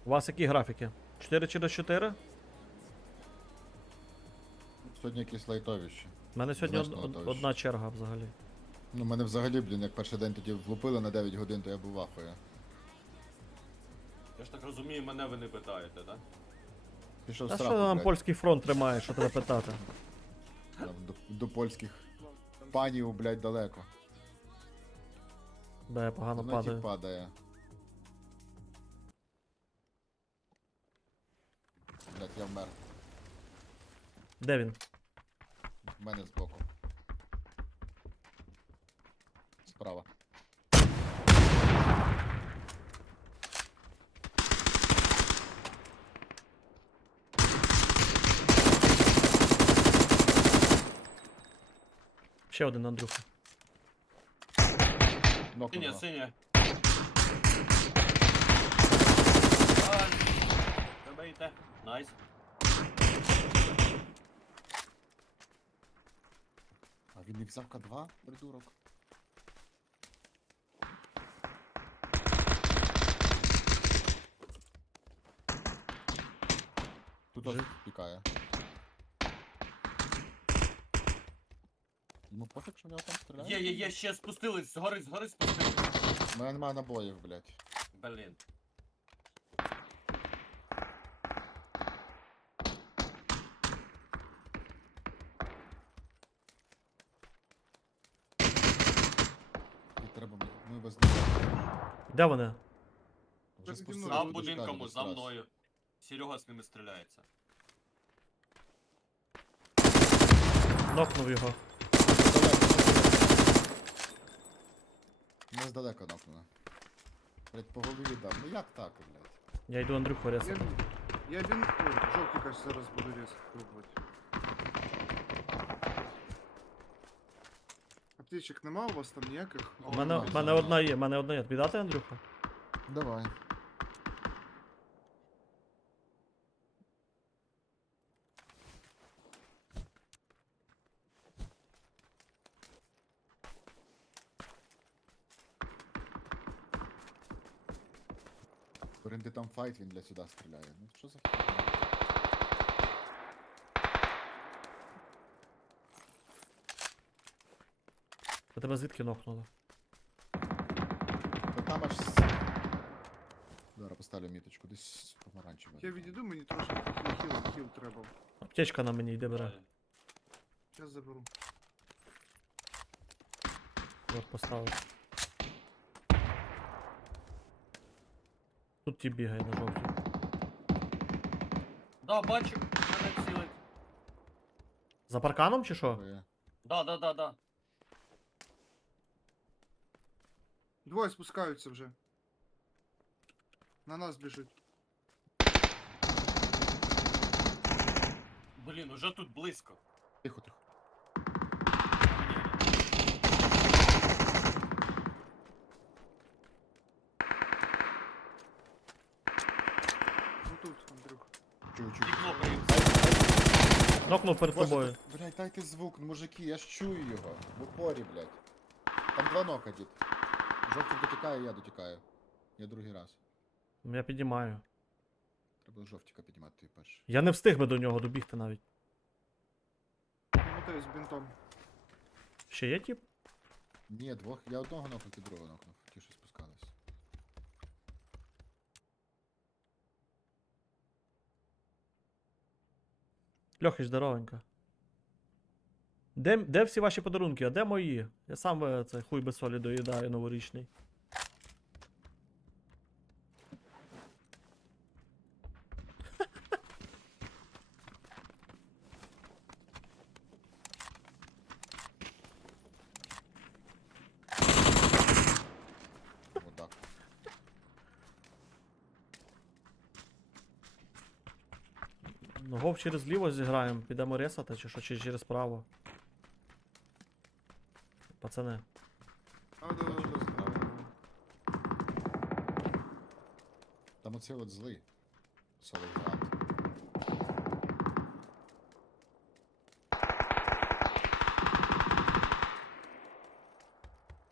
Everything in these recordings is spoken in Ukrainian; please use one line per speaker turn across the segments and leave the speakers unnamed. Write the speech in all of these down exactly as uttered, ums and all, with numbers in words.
У вас які графіки? чотири через чотири?
Сьогодні якісь лайтовіші.
У мене сьогодні од-
Значно
од-
лайтовіші.
одна черга взагалі.
Ну, мене взагалі, блін, як перший день тоді влупили на дев'ять годин, то я був в ахуї.
Я ж так розумію, мене ви не питаєте, так?
Пішов
Та
страху,
що нам
блядь,
польський фронт тримає, що тебе питати?
там, до, до польських панів, блядь, далеко.
Де я погано
Воно ті
падаю.
падає. Блядь, я вмер.
Де він?
В мене збоку. Справа.
Ще один Андрюха.
Нокнув
Синя,
його.
синя. Ай, Добийте. Найс.
А він не взяв К два, придурок. Тут ось пікає. Йому пофіг, що в нього там стріляє?
Є, є, є, ще спустились, згори, згори спустились.
У мене немає набоїв, блядь.
Блін.
Тут треба, ми без набоїв.
Де вони?
Вже
Так,
спустились,
За
тут
будинком,
чекають,
за
десь
мною. Серега з ними стріляється.
Нокнув його.
Не здалека нокнули. Блять, по голові дав. Ну як так, блядь?
Я йду Андрюху
Я,
ресати.
я він... Ой, жовтий, кажется, зараз буду рез пробувати. Аптечок нема у вас там ніяких?
У мене,
Ой,
в мене одна є, в мене одна є. Тобі дати, Андрюха?
Давай. Оренди там файт, він для сюди стріляє. Ну що за херня?
А тебе звідки нокнули?
Та там аж... с- Зараз поставлю міточку, десь помаранчеве.
Я відійду, мені трошки хіл, хіл, хіл треба.
Аптечка на мені йде бере.
Е,
Зараз заберу.
От поставив. Тут ті бігає на жовтій.
Да, бачу, мене цілить.
За парканом чи що?
Ви-
Да, да, да, да.
Двоє спускаються вже. На нас біжуть.
Блін, уже тут близько.
Тихо, тихо.
Ну тут, Андрюх.
Чую, чую.
Вікно приїм.
Нокнув перед
Боже,
тобою.
та- блядь, дайте звук, мужики, я ж чую його. В упорі, блядь. Там два нока, дід. Жовтик дотікає, я дотікаю. Я другий раз.
Я піднімаю.
Треба жовтика піднімати ти перший.
Я не встиг би до нього добігти навіть.
Я мотаюсь бінтом.
Ще є тіп?
Ні, двох. Я одного нокнув, ти другого нокнув. Ті, що спускались.
Льохи, здоровенько. Де, де всі ваші подарунки, а де мої? Я сам е, це хуй без солі доїдаю новорічний.
Отак.
Ну, гов через ліво зіграємо, підемо ресати чи що, чи через право. Пацани.
А, да, да, да, да.
Там оцей от злий. Солігрант.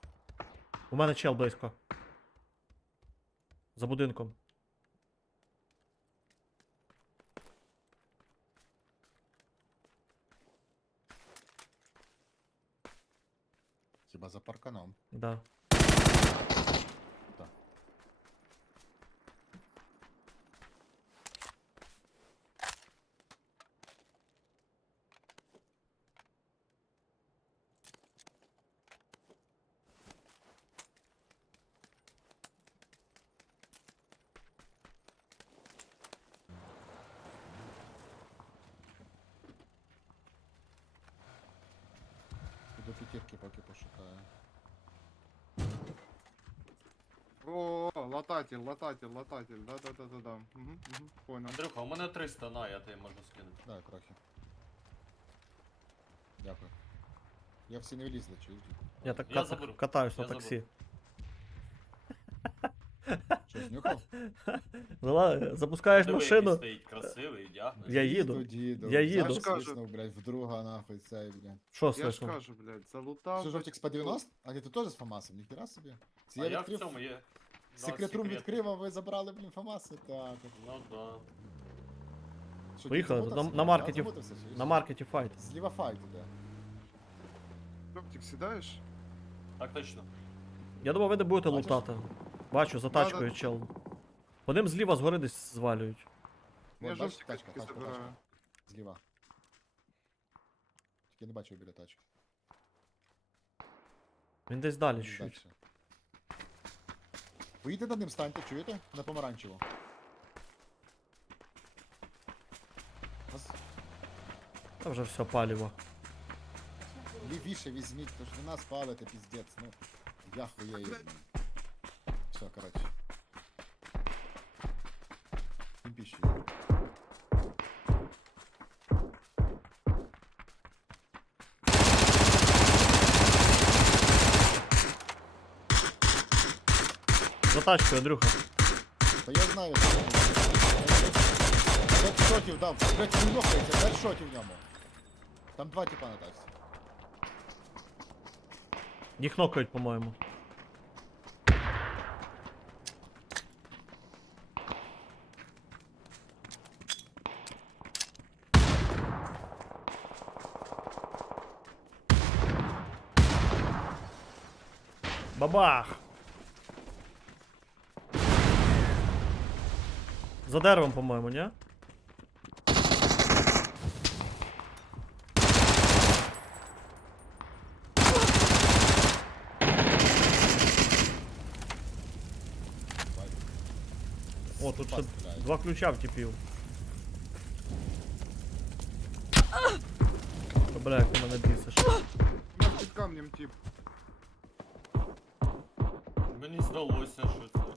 У мене чел близько. За будинком.
Хіба за парканом.
Да.
Так. До п'ятірки поки пошукаю.
О, лататель, лататель, лататель. Да-да-да-да-да. Угу, угу, понял.
Андрюха, у мене триста, на, я тобі можу скинути.
Дай трохи. Дякую. Я всі не влізли, чуєш?
Я так
Я
кат-
заберу.
катаюсь на
Я
таксі.
Що, знюхав?
Зала- Запускаєш
Диви, який
машину.
стоїть красивий, дягнений.
Я їду.
Діду, діду.
Я їду.
Зараз
Скажу.
свиснув, блядь, вдруга нахуй цей, блядь.
Що
Я ж
слышно?
кажу, блядь, залутав.
Що, жовтик з по дев'яносто? А ні, ти теж з Фамасом, ніхера собі. Це
А
я
я в
відкрив,
цьому є. Да,
секрет-рум
секрет.
відкрив, а ви забрали, блін, Фамаси? Так.
Ну да.
Що,
Поїхали,
дід
на-
замотався?
на
Да,
маркеті-
замотався, чи
На
ні?
маркеті файт.
Зліва файт іде.
Жовтик, сідаєш?
Так точно.
Я думав, ви не будете
Бачиш?
лутати. Бачу, за
Да,
тачкою
да.
чел. По ним зліва згори десь звалюють.
Я
Вон, бачиш,
жовтик
тачка,
тільки
тачка,
забираю.
тачка. Зліва. Тільки не бачив біля тачки.
Він десь далі
Він
чуть.
дальше. Поїдьте над ним, станьте, чуєте? На помаранчево. Вас
Та вже все паліво.
лівіше візьміть, то ж ви нас палите, піздець, ну. Я хуєю. Все, коротше. Імпіщі.
За тачкою, Андрюха.
Та я знаю, що він. П'ять шотів дав. Блять, він нокається, п'ять шотів в ньому. Там два типа на тачці.
Їх нокають, по-моєму. Бабах! За деревом, по-моєму, ні? О, тут ще
Стріляє.
два ключа в тіпів. Бля, як ти мене бісиш.
У нас під камнем тип.
Мені здалося, що це.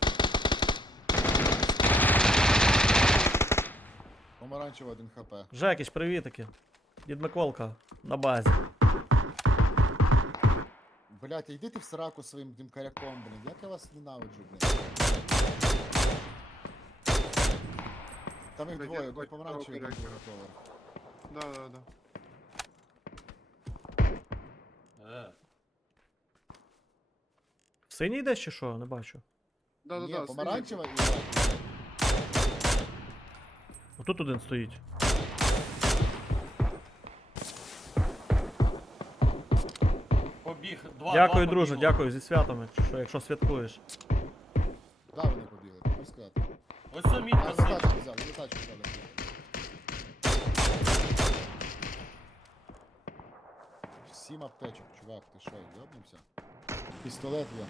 Помаранчево один хп.
Жекіч, привітики. Дід Миколка на базі.
Блять, йди ти в сраку своїм дімкаряком, блін. Як я вас ненавиджу, блін. Там їх
Блядь,
двоє,
я
один
бачу
помаранчевий, один
того
другий поверх.
Да, да, да.
Е.
Синій йдеш чи що? Не бачу.
Да, да,
Ні,
да.
помаранчева і...
Отут один стоїть.
Побіг. Два,
Дякую,
два
друже,
побігло.
дякую зі святами, що якщо святкуєш.
Да, вони побігли, можеш сказати.
Ось це мітка
А, за
сидить.
тачку взяли, за тачку взяли. Сім аптечок, чувак, ти що, йобнувся? Пістолет є.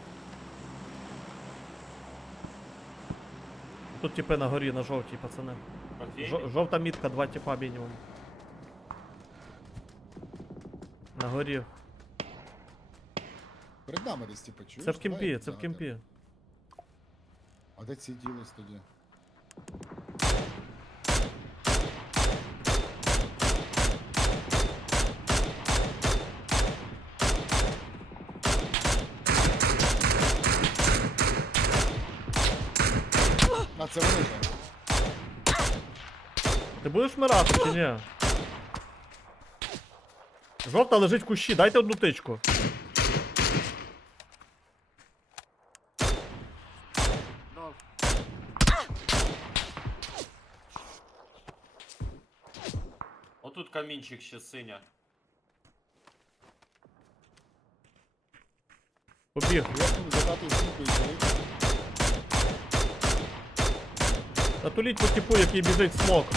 Тут типи на горі, на жовтій, пацани.
Кофейний.
Жо- жовта мітка, два типа мінімум. На горі.
Перед нами десь, типу, чуєш?
Це в кемпі,
Давай
це в
глянути.
кемпі.
А де ці ділись тоді? А, це вони ж.
Ти будеш вмирати чи ні? Жовта лежить в кущі, дайте одну тичку.
Дав.
Отут камінчик ще синя.
Побіг.
Я тут задати стінку і стоїть.
Та туліть по типу, який біжить в смок.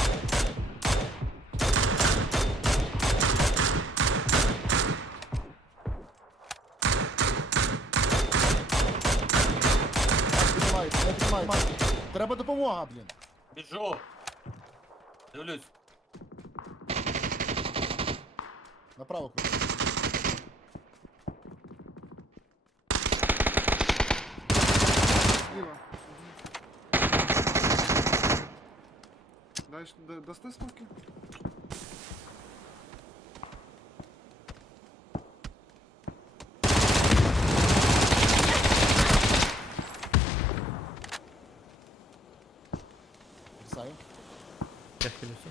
Піднімається, не піднімається. Треба допомога, блін.
Біжу. Дивлюсь.
Направо крути.
Зліва. Дай, да- дасте смоки?
Писаю.
Я хилюся.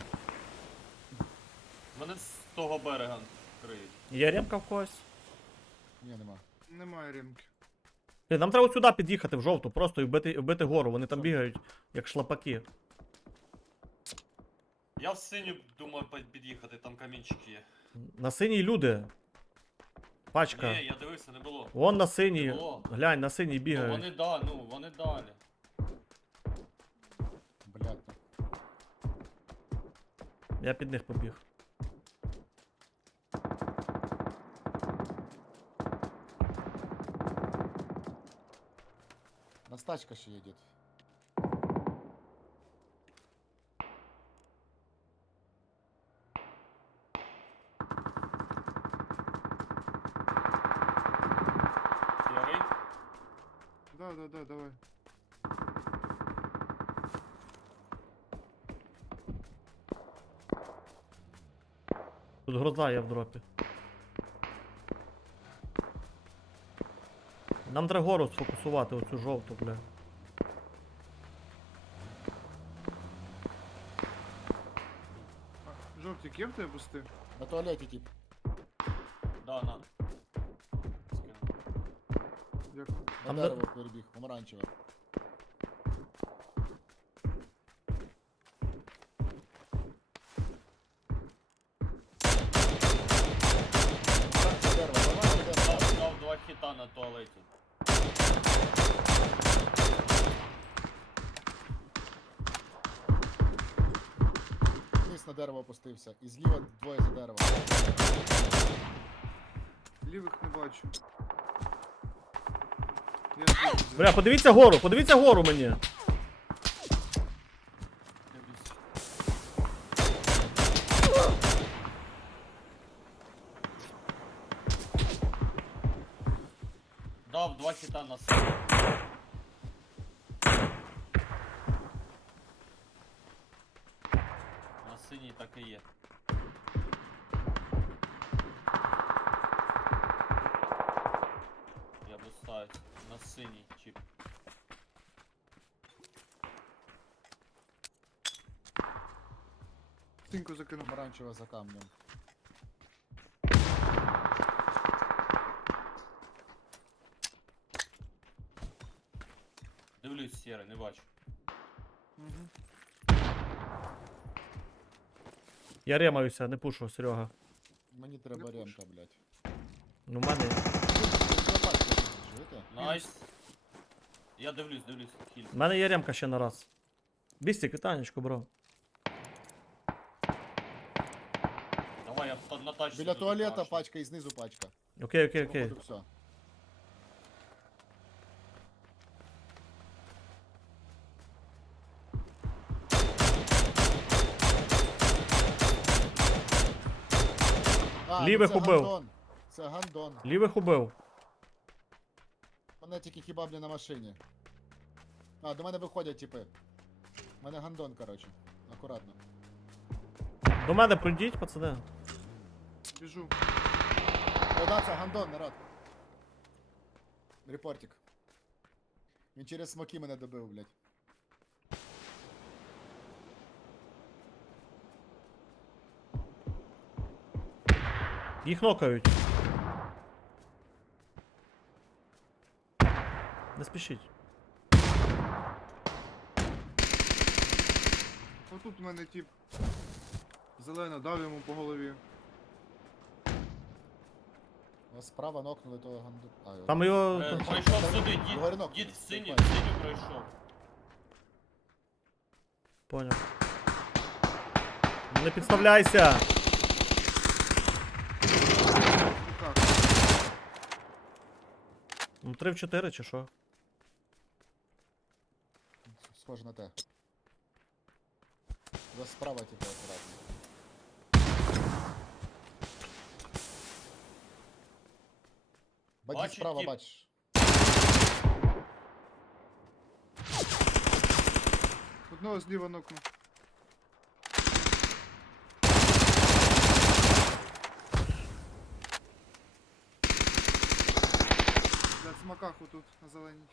Мене з того берега криють.
Є ремка в когось?
Ні, нема.
Немає ремки.
Блін, нам треба сюди під'їхати в жовту, просто і вбити, вбити гору. Вони там
Що?
бігають, як шлапаки.
Я в синю думаю пи- під'їхати, там камінчики є.
На синій люди. Пачка.
Ні, я дивився, не було.
Вон на синій.
Було.
Глянь, на синій
Ну,
бігають.
вони да, ну, вони далі.
Блядь.
Я під них побіг.
Нас тачка ще є, дід.
Ярий?
Да, да, да, давай.
Тут гроза є в дропі. Нам треба гору сфокусувати, оцю жовту, бля.
А, жовтик є в тебе пусти?
На туалеті, тип.
Да, на. Скину.
Дякую.
На
Там де-
дерево перебіг, помаранчеве. Помаранчеве дерево, помаранчеве дерево.
Дав, дав два хіта на туалеті.
Вниз на дерево опустився. І зліва двоє за дерево.
Лівих не бачу. Я зліва взяв.
Бля, подивіться гору, подивіться гору мені.
Дивлюсь. Дав два хіта на синю. На синій так і є. Я буду ставити на синій чіп.
Стінку закинув.
Помаранчеве за камнем.
Дивлюсь сіре, не бачу.
Угу.
Я ремаюся, не пушу, Серега.
Мені треба
Не пуш.
ремка, блядь.
Ну, в мене.
Живете?
Найс. Я дивлюсь, дивлюсь. Хіль.
В мене є ремка ще на раз. Бістік, вітанечко, бро.
Давай, я та- на тачці.
Біля
тут
туалета
краще.
пачка і знизу пачка.
Окей, окей, окей.
Походу, все. А, ну
Лівих
це
убив.
гандон. Це гандон.
Лівих убив.
Мене тільки хіба бля на машині. А, до мене виходять типи. У мене гандон, коротше. Акуратно.
До мене пройдіть, пацани.
Біжу.
О, да, це гандон, народ. Репортик. Він через смоки мене добив, блядь.
Їх нокають. Не спішіть.
Отут у мене тип. Зелено, дав йому по голові.
А справа нокнули того ганду. А, його-
Там його.
Е,
там-
Пройшов
там-
сюди,
Вгорі
дід,
нокнули,
дід в синю, в
давай.
синю пройшов.
Поняв. Не підставляйся!
Сука.
Ну, три в чотири чи що?
Схоже на те. Вас справа, типу, акуратно. Бачиш,
Бачить
справа,
тип.
бачиш.
Одного зліва нокну. Блядь, смакаху тут на зеленій.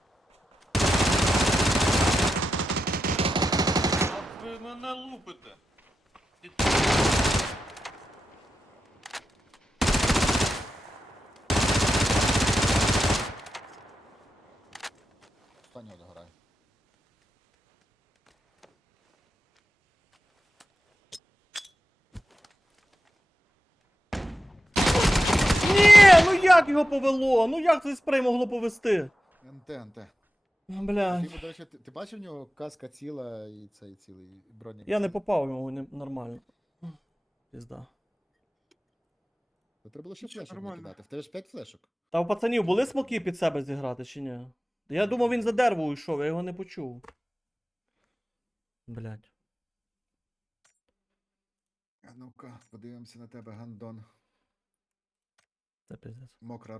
А ви мене лупите. Під...
Останнього догорай.
Ні, ну як його повело? Ну як цей спрей могло повести?
НТ, НТ.
Ну, блядь.
Ти, до речі, ти, ти бачив в нього каска ціла і цей цілий і бронік?
Я не
цілий?
попав йому не- нормально. Пізда.
Та треба було ще
Нічого,
флешок
нормально.
накидати. В тебе ж п'ять флешок.
Та у пацанів були смоки під себе зіграти чи ні? Я думав, він за дерево йшов, я його не почув. Блядь.
А ну-ка, подивимося на тебе, гандон.
Це пиздець.
Мокра